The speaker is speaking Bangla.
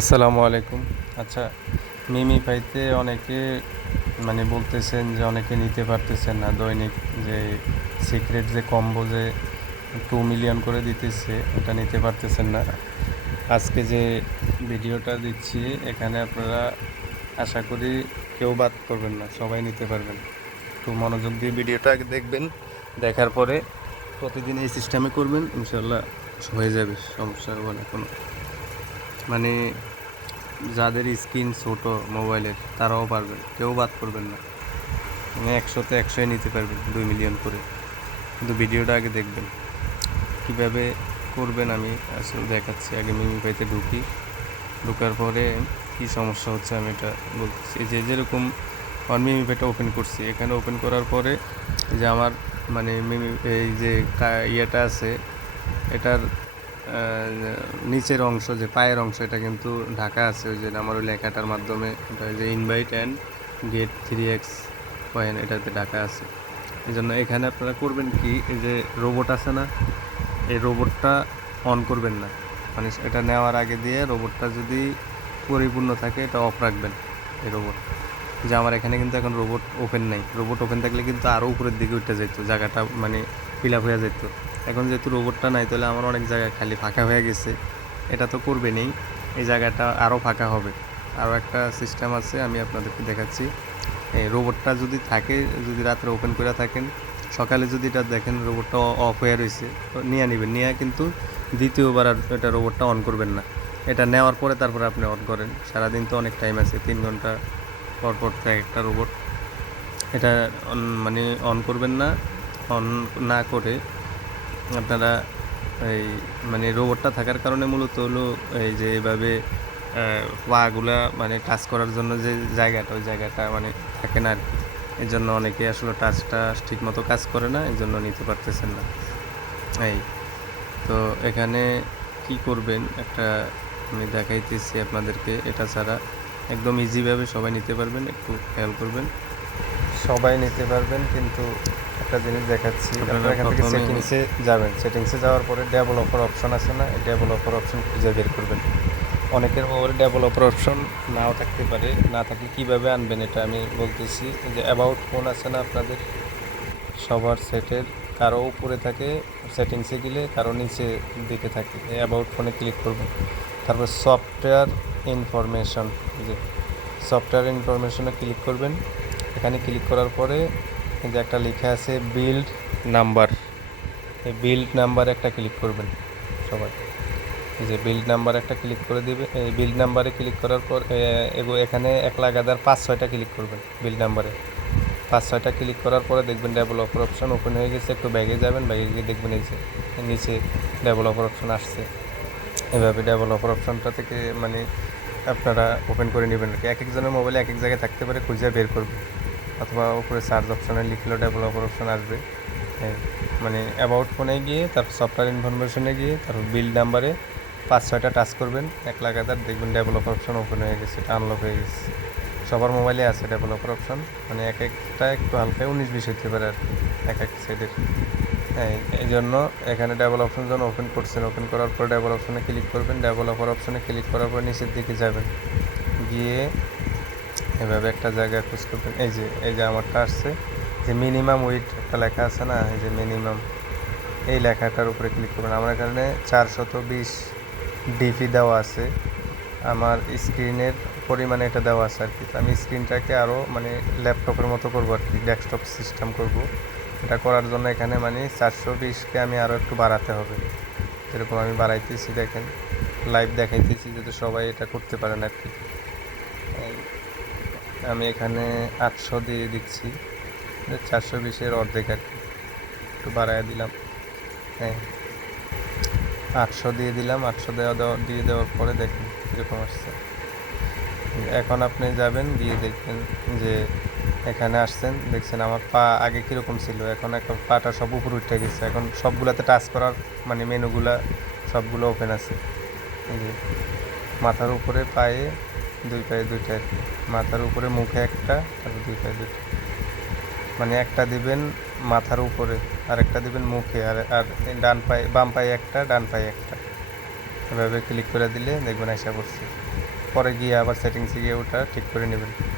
আসসালামু আলাইকুম। আচ্ছা মিমি পাইতে অনেকে মানে বলতেছেন যে অনেকে নিতে পারতেছেন না দৈনিক যে সিক্রেট যে কম্বো যে টু মিলিয়ন করে দিতেছে, ওটা নিতে পারতেছেন না। আজকে যে ভিডিওটা দিচ্ছি, এখানে আপনারা আশা করি কেউ বাদ করবেন না, সবাই নিতে পারবেন। একটু মনোযোগ দিয়ে ভিডিওটা দেখবেন, দেখার পরে প্রতিদিন এই সিস্টেমে করবেন ইনশাল্লাহ হয়ে যাবে, সমস্যা হবে না কোনো। মানে যাদের স্ক্রিন ছোটো মোবাইলের, তারাও পারবেন কেউ বাদ করবেন না। মানে একশোতে একশোই নিতে পারবেন, দুই মিলিয়ন করে। কিন্তু ভিডিওটা আগে দেখবেন। কীভাবে করবেন আমি আসলে দেখাচ্ছি। আগে মিমি পাইতে ঢুকি। ঢোকার পরে কি সমস্যা হচ্ছে আমি এটা বলতেছি। যে যেরকম আমার মিমি পাইটা ওপেন করছি, এখানে ওপেন করার পরে যে আমার মানে মিমি, এই যে ইয়েটা আছে, এটার নিচের অংশ, যে পায়ের অংশ, এটা কিন্তু ঢাকা আছে। ওই যে আমার ওই লেখাটার মাধ্যমে যে invite and get three X point এটাতে ঢাকা আছে। এই জন্য এখানে আপনারা করবেন কি, এই যে রোবট আছে না, এই রোবটটা অন করবেন না। মানে এটা নেওয়ার আগে দিয়ে রোবটটা যদি পরিপূর্ণ থাকে, এটা অফ রাখবেন, এই রোবট যে আমার এখানে কিন্তু এখন রোবট ওপেন নাই। রোবট ওপেন থাকলে কিন্তু আরও উপরের দিকে উঠে যেত, জায়গাটা মানে ফিল আপ হয়ে যেত। এখন যেহেতু রোবটটা নাই, তাহলে আমার অনেক জায়গায় খালি ফাঁকা হয়ে গেছে। এটা তো করবে নেই এই জায়গাটা আরও ফাঁকা হবে। আরও একটা সিস্টেম আছে, আমি আপনাদেরকে দেখাচ্ছি। এই রোবটটা যদি থাকে, যদি রাত্রে ওপেন করে থাকেন, সকালে যদি এটা দেখেন রোবটটা অফ হয়ে রয়েছে নিয়ে নেবেন। নিয়ে কিন্তু দ্বিতীয়বার আর এটা রোবটটা অন করবেন না। এটা নেওয়ার পরে তারপরে আপনি অন করেন। সারাদিন তো অনেক টাইম আছে, তিন ঘণ্টা পর পর তো একটা রোবট এটা মানে অন করবেন না অন না করে আপনারা এই মানে রোবটটা থাকার কারণে মূলত হলো এই যে এভাবে পাগুলা মানে টাচ করার জন্য যে জায়গাটা, ওই জায়গাটা মানে থাকে না আর কি এই জন্য অনেকে আসলে টাচটা ঠিক মতো কাজ করে না এই জন্য নিতে পারতেছেন না। এই তো এখানে কি করবেন? একটা আমি দেখাইতেছি আপনাদেরকে, এটা ছাড়া একদম ইজিভাবে সবাই নিতে পারবেন, একটু খেয়াল করবেন। সবাই নিতে পারবেন কিন্তু একটা জিনিস দেখাচ্ছি আপনারা এখান থেকে সেটিংসে যাবেন। সেটিংসে যাওয়ার পরে ডেভেলপার অপশন আছে না এই ডেভেলপার অপশন খুঁজে বের করবেন। অনেকের মোবাইলে ডেভেলপার অপশন নাও থাকতে পারে না থাকলে কীভাবে আনবেন এটা আমি বলতেছি। যে অ্যাবাউট ফোন আছে না আপনাদের সবার সেটের কারও উপরে থাকে সেটিংসে গেলে কারও নিচে দিকে থাকে অ্যাবাউট ফোনে ক্লিক করবেন। তারপর সফটওয়্যার ইনফরমেশন যে সফটওয়্যার ইনফরমেশনে ক্লিক করবেন। এখানে ক্লিক করার পরে যে একটা লেখা আছে বিল্ড নাম্বার এই বিল্ড নাম্বার একটা ক্লিক করবেন সবাই। যে বিল্ড নাম্বার একটা ক্লিক করে দিবে এই বিল্ড নাম্বারে ক্লিক করার পর এখানে এক লাগাতার পাঁচ ছয়টা ক্লিক করবেন বিল্ড নাম্বারে পাঁচ ছয়টা ক্লিক করার পরে দেখবেন ডেভেলপার অপশন ওপেন হয়ে গেছে, একটু ব্যাগে যাবেন, ব্যাগে গিয়ে দেখবেন এই যে নিচে ডেভেলপার অপশন আসছে। এভাবে ডেভেলপার অপশনটা থেকে মানে আপনারা ওপেন করে নেবেন আর কি। এক একজনের মোবাইলে এক এক জায়গায় থাকতে পারে, খুঁজে বের করবে অথবা উপরে সার্চ অপশানে লিখলেও ডেভেলপার অপশান আসবে। মানে অ্যাবাউট ফোনে গিয়ে, তারপর সফটওয়্যার ইনফরমেশনে গিয়ে, তারপর বিল নাম্বারে পাঁচ, ছয়টা টাচ করবেন। এক লাখ লাগাতার দেখবেন ডেভেলপার অপশান ওপেন হয়ে গেছে, এটা আনলক হয়ে গেছে। সবার মোবাইলে আছে ডেভেলপার অপশান মানে এক একটা একটু হালকা উনিশ, বিশ হতে পারে আর এক এক সাইডের হ্যাঁ এই জন্য এখানে ডেভেল অপশন যখন ওপেন করছেন ওপেন করার পর ডেভেল অপশনে ক্লিক করবেন। ডেভেলপার অপশনে ক্লিক করার পর নিচের দিকে যাবেন। গিয়ে এভাবে একটা জায়গায় খোঁজ করবেন। এই যে এই যে আমারটা আসছে, যে মিনিমাম উইথ একটা লেখা আছে না, এই যে মিনিমাম এই লেখাটার উপরে ক্লিক করবেন। আমার এখানে চারশত বিশ ডিপি দেওয়া আছে। আমার স্ক্রিনের পরিমাণে এটা দেওয়া আছে আর কি। আমি স্ক্রিনটাকে আরও মানে ল্যাপটপের মতো করব আর কি, ডেস্কটপ সিস্টেম করব। এটা করার জন্য এখানে মানে চারশো বিশকে আমি আরও একটু বাড়াতে হবে। এরকম আমি বাড়াইতেছি, দেখেন লাইভ দেখাইতেছি, যাতে সবাই এটা করতে পারেন আর কি। আমি এখানে আটশো দিয়ে দিচ্ছি। চারশো বিশের অর্ধেক আর কি। একটু বাড়ায় দিলাম। হ্যাঁ। আটশো দিয়ে দিলাম। আটশো দেওয়া দেওয়া দিয়ে দেওয়ার পরে দেখুন কীরকম আসছে। এখন আপনি যাবেন, গিয়ে দেখবেন যে এখানে আসছেন, দেখছেন আমার পা আগে কীরকম ছিল। এখন এখন পাটা সব উপর উঠে গেছে। এখন সবগুলাতে টাচ করার মানে মেনুগুলা সবগুলো ওপেন আছে। মাথার উপরে, পায়ে দুই পায়ে দুইটা কি। মাথার উপরে মুখে একটা আর দুই পায়ে দুইটা। মানে একটা দিবেন মাথার উপরে, আর একটা দিবেন মুখে, আর আর ডান পায়ে, বাম পায়ে একটা, ডান পায়ে একটা। এভাবে ক্লিক করে দিলে দেখবেন আশা করছি পরে গিয়ে আবার সেটিংসে গিয়ে ওটা ঠিক করে নেবেন।